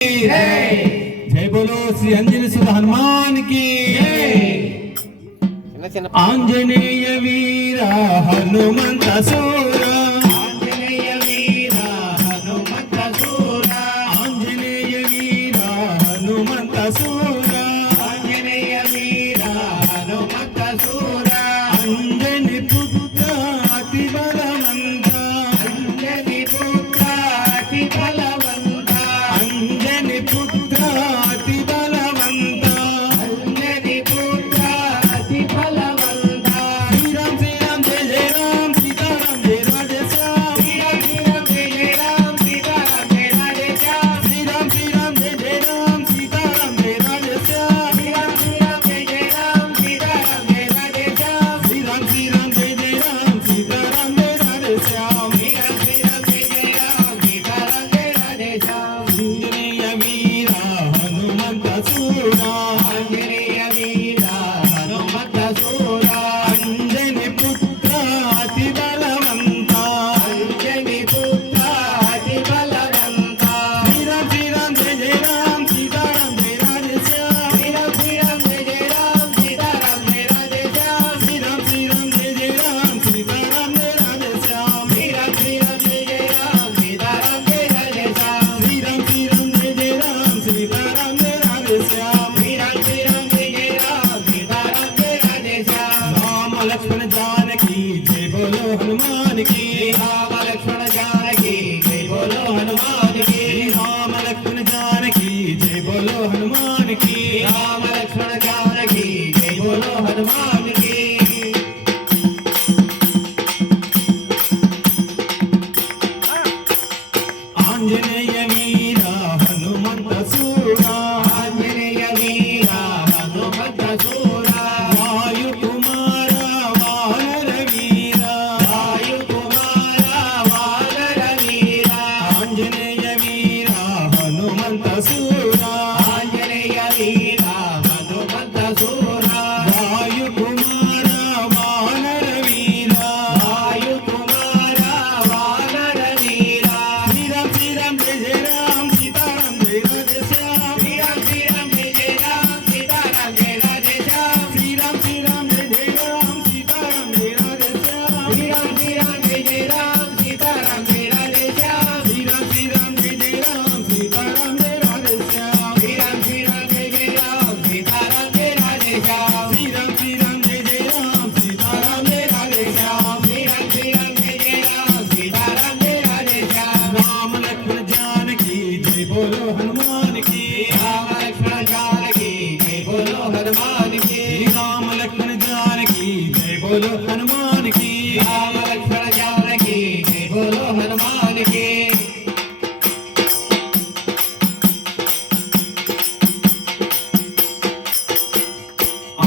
जय बोलो श्री अंजनी सुध हनुमान की। आंजनेय वीरा हनुमंत सूरा, आंजनेय वीरा हनुमंत सूरा, आंजनेय वीरा हनुमंत सूरा, आंजनेय वीरा हनुमंत सूरा, अंजनी पुत्र अति बलवंता, अंजनी पुत्र अति बलवंता, अंजनी पुत्र अति बलवंता, अंजनी पुत्र अति बलवंता, श्री राम जय जय राम, सीताराम जय राधे श्याम, श्री राम जय जय राम, सीताराम जय राधे श्याम, श्री राम जय जय राम, सीताराम जय राधे श्याम, श्री राम जय जय राम, सीताराम जय राधे श्याम, श्री राम जय जय राम, सीताराम जय राधे श्याम। श्री राम जय जय राम, सीताराम जय राधे श्याम, आंजनेय वीरा हनुमंत सूरा, आंजनेय वीरा हनुमंत सूरा, अंजनी पुत्र अति बलवंता, अंजनी पुत्र अति बलवंता, श्री राम जय जय राम, सीताराम जय राधे श्याम, श्री राम जय जय राम, सीताराम जय राधे श्याम, श्री राम जय जय राम, सीताराम जय राधे श्याम, श्री राम जय जय राम, सीताराम जय राधे श्याम, श्री राम जय जय राम, सीताराम जय राधे श्याम। श्री राम जय जय राम, सीताराम जय राधे श्याम, राम लक्ष्मण जानकी जय बोलो हनुमान की, राम लक्ष्मण जानकी जय बोलो हनुमान की, राम लक्ष्मण जानकी जय बोलो हनुमान की। राम लक्ष्मण जानकी जय बोलो हनुमान की। आंजनेय वीरा हनुमंत सूरा, आंजनेय वीरा हनुमंत सूरा, वायुकुमारा वानर वीरा, वायुकुमारा वानर वीरा, आंजनेय वीरा हनुमंत सूरा, आंजनेय वीरा हनुमंत सूरा, वायुकुमारा वानर वीरा, वायुकुमारा वानर वीरा, श्री राम जय जय राम, सीताराम जय राधे श्याम, श्री राम जय जय राम, सीताराम जय राधे श्याम, श्री राम जय जय राम, सीताराम जय राधे श्याम, श्री राम जय जय राम, सीताराम जय राधे श्याम, श्री राम जय जय राम, सीताराम जय राधे श्याम, श्री राम जय जय राम, सीताराम जय राधे श्याम, श्री राम जय जय राम, सीताराम जय राधे श्याम। श्री राम जय जय राम, सीताराम जय राधे श्याम, राम लक्ष्मण जानकी जय बोलो हनुमान की, राम लक्ष्मण जानकी जय बोलो हनुमान की, राम लक्ष्मण जानकी जय बोलो हनुमान की। राम लक्ष्मण जानकी जय बोलो हनुमान की।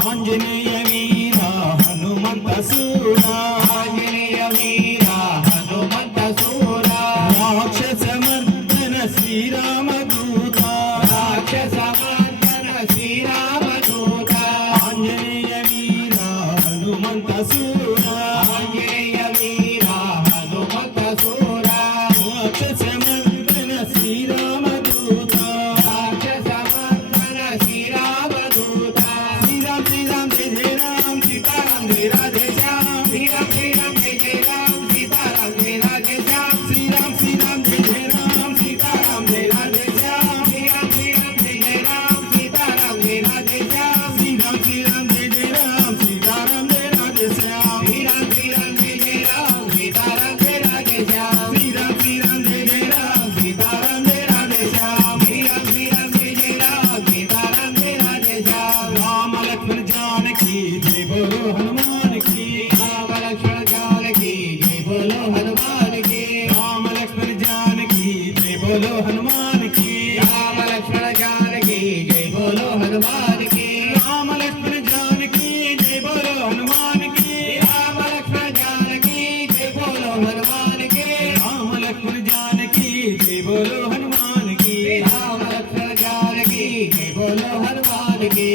आंजनेय वीरा हनुमंत सूरा, आंजनेय वीरा हनुमंत सूरा, राक्षस मर्दन श्रीराम दूता, राक्षसमर्दन श्रीरामदूता, आंजनेय वीरा हनुमंत सूरा, आंजनेय वीरा हनुमंत सूरा, राक्षस मर्दन श्रीराम दूता, राक्षसमर्दन श्रीरामदूता, श्री राम जय जय राम, सीताराम जय राधे श्याम, श्री राम जय जय राम, सीताराम जय राधे श्याम, श्री राम जय जय राम, सीताराम जय राधे श्याम, श्री राम जय जय राम, सीताराम जय राधे श्याम, श्री राम जय जय राम, सीताराम जय राधे श्याम, श्री राम जय जय राम, सीताराम जय राधे श्याम, श्री राम जय जय राम, सीताराम जय राधे श्याम। श्री राम जय जय राम, सीताराम जय राधे श्याम, राम लक्ष्मण जानकी जय बोलो हनुमान की, राम लक्ष्मण जानकी जय बोलो हनुमान की, राम लक्ष्मण जानकी जय बोलो हनुमान की, राम लक्ष्मण जानकी जय बोलो हनुमान की, राम लक्ष्मण जानकी जय बोलो हनुमान की, राम लक्ष्मण जानकी जय बोलो हनुमान की, राम लक्ष्मण जानकी जय बोलो हनुमान की। राम लक्ष्मण जानकी जय बोलो हनुमान की।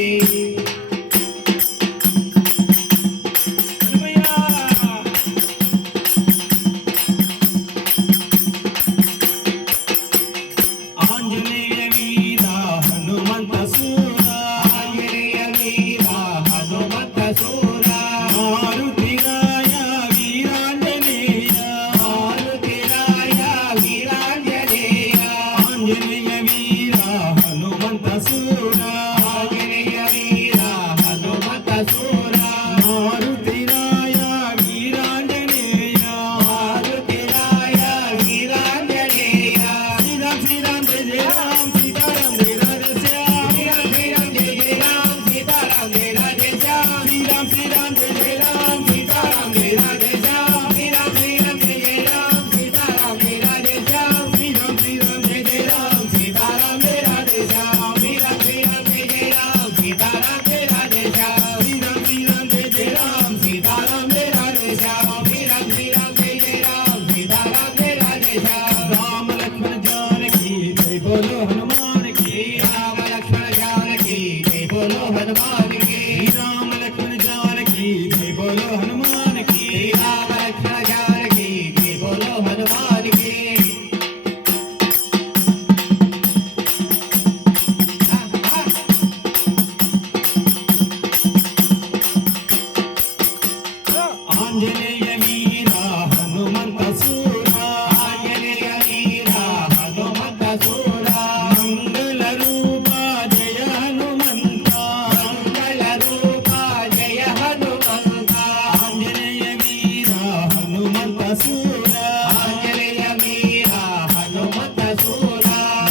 आंजनेय सूरा ఆంజనేయ వీర హనుమత సూర మారుతిరాయ వీరాంజనేయ మారుతిరాయ వీరాంజనేయ శ్రీరామ్ శ్రీరామ్ జయ జయ రామ్ సీతారాం జయ రాధే శ్యామ్ శ్రీరామ్ శ్రీరామ్ జయ జయ రామ్ సీతారాం జయ రాధే శ్యామ్ శ్రీరామ్ శ్రీరామ్ జయ జయ రామ్ సీతారాం జయ రాధే శ్యామ్ శ్రీరామ్ శ్రీరామ్ జయ జయ రామ్ సీతారాం జయ రాధే శ్యామ్ శ్రీరామ్ శ్రీరామ్ జయ జయ రామ్ సీతారాం జయ రాధే శ్యామ్ శ్రీరామ్ శ్రీరామ్ జయ జయ రామ్ సీతారాం జయ రాధే శ్యామ్ శ్రీరామ్ శ్రీరామ్ జయ జయ రామ్ సీతారాం జయ రాధే శ్యామ్ శ్రీరామ్ శ్రీరామ్ జయ జయ రామ్ సీతారాం జయ రాధే శ్యామ్ राम लक्ष्मण जानकी जय बोलो हनुमान की రామ లక్ష్మణ జానకి జై బోలో హనుమాన్ కి राम लक्ष्मण जानकी जय बोलो हनुमान की రామ లక్ష్మణ జానకి జై బోలో హనుమాన్ కి आंजनेय वीरा हनुमंत सूरा ఆంజనేయ వీర హనుమత సూర मंगल रूपा जय हनुमंत మంగళ రూప జయ హనుమంత आंजनेय वीरा हनुमंत सूरा ఆంజనేయ వీర హనుమత సూర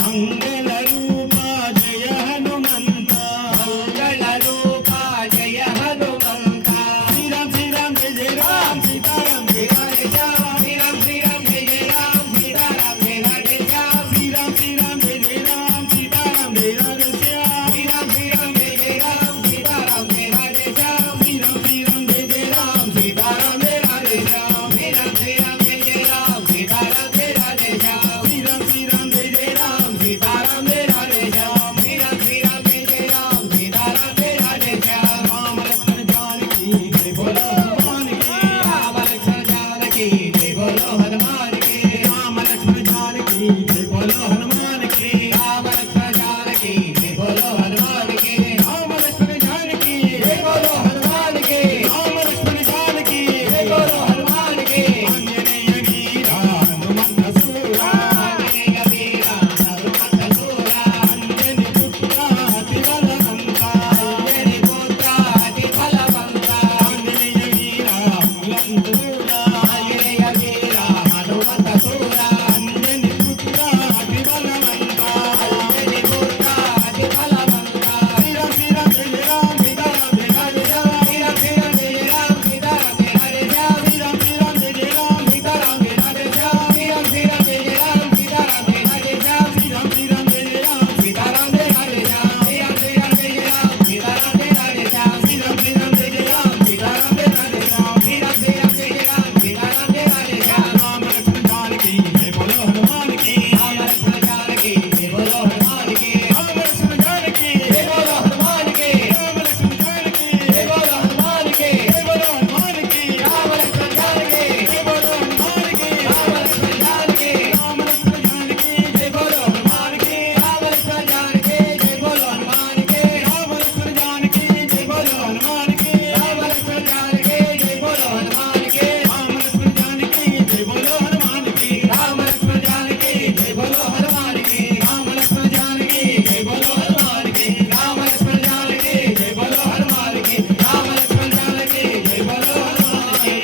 मंगल रूपा जय हनुमंत మంగళ రూప జయ హనుమంత श्रीराम श्रीराम जय जय राम सीताराम जय राधे श्याम శ్రీరామ్ శ్రీరామ్ జయ జయ రామ్ సీతారాం జయ రాధే శ్యామ్ श्रीराम श्रीराम जय जय राम सीताराम जय राधे श्याम శ్రీరామ్ శ్రీరామ్ జయ జయ రామ్ సీతారాం జయ రాధే శ్యామ్ श्रीराम श्रीराम जय जय राम सीताराम जय राधे श्याम శ్రీరామ్ శ్రీరామ్ జయ జయ రామ్ సీతారాం జయ రాధే శ్యామ్ श्रीराम श्रीराम जय जय राम सीताराम जय राधे श्याम శ్రీరామ్ శ్రీరామ్ జయ జయ రామ్ సీతారాం జయ రాధే శ్యామ్ राम लक्ष्मण जानकी जय बोलो हनुमान की రామ లక్ష్మణ జానకి జై బోలో హనుమాన్ కి राम लक्ष्मण जानकी जय बोलो हनुमान की రామ లక్ష్మణ జానకి జై బోలో హనుమాన్ కి राम लक्ष्मण जानकी జై బోలో హనుమాన్ కి राम लक्ष्मण जानकी జై బోలో హనుమాన్ కి आंजनेय वीरा हनुमंत सूरा ఆంజనేయ వీర హనుమత సూర अंजनी पुत्र अति बलवंत అంజని పుత్ర అతి బలవంత आंजनेय वीरा हनुमंत सूरा ఆంజనేయ వీర హనుమత సూర अंजनी पुत्र अति बलवंत అంజని పుత్ర అతి బలవంత श्रीराम श्रीराम जय जय राम सीताराम जय राधे श्याम శ్రీరామ్ శ్రీరామ్ జయ జయ రామ్ సీతారాం జయ రాధే శ్యామ్ श्रीराम श्रीराम जय जय राम सीताराम जय राधे श्याम శ్రీరామ్ శ్రీరామ్ జయ జయ రామ్ సీతారాం జయ రాధే శ్యామ్ श्रीराम श्रीराम जय जय राम సీతారాం జయ రాధే శ్యామ్ శ్రీరామ్ శ్రీరామ్ జయ జయ రామ్ సీతారాం జయ రాధే శ్యామ్ श्रीराम श्रीराम जय जय राम सीताराम जय राधे श्याम శ్రీరామ్ శ్రీరామ్ జయ జయ రామ్ సీతారాం జయ రాధే శ్యామ్ राम लक्ष्मण जानकी जय बोलो हनुमान की రామ లక్ష్మణ జానకి జై బోలో హనుమాన్ కి राम लक्ष्मण जानकी జై బోలో హనుమాన్ కి राम लक्ष्मण जानकी జై బోలో హనుమాన్ కి जय बोलो हनुमान की రామ లక్ష్మణ జానకి जय बोलो हनुमान की రామ లక్ష్మణ జానకి राम लक्ष्मण जानकी జై బోలో హనుమాన్ కి రామ లక్ష్మణ జానకి జై బోలో హనుమాన్ కి राम लक्ष्मण जानकी जय बोलो हनुमान की రామ లక్ష్మణ జానకి జై బోలో హనుమాన్ కి राम लक्ष्मण जानकी जय बोलो हनुमान की రామ లక్ష్మణ జానకి జై బోలో హనుమాన్ కి राम लक्ष्मण जानकी जय बोलो हनुमान की రామ లక్ష్మణ జానకి జై బోలో హనుమాన్ కి రామ లక్ష్మణ జానకి జై బోలో హనుమాన్ కి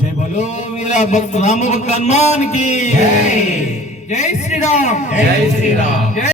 जय बोलो वीरा भक्त राम भक्त हनुमान की జై जय श्री राम జై శ్రీరామ్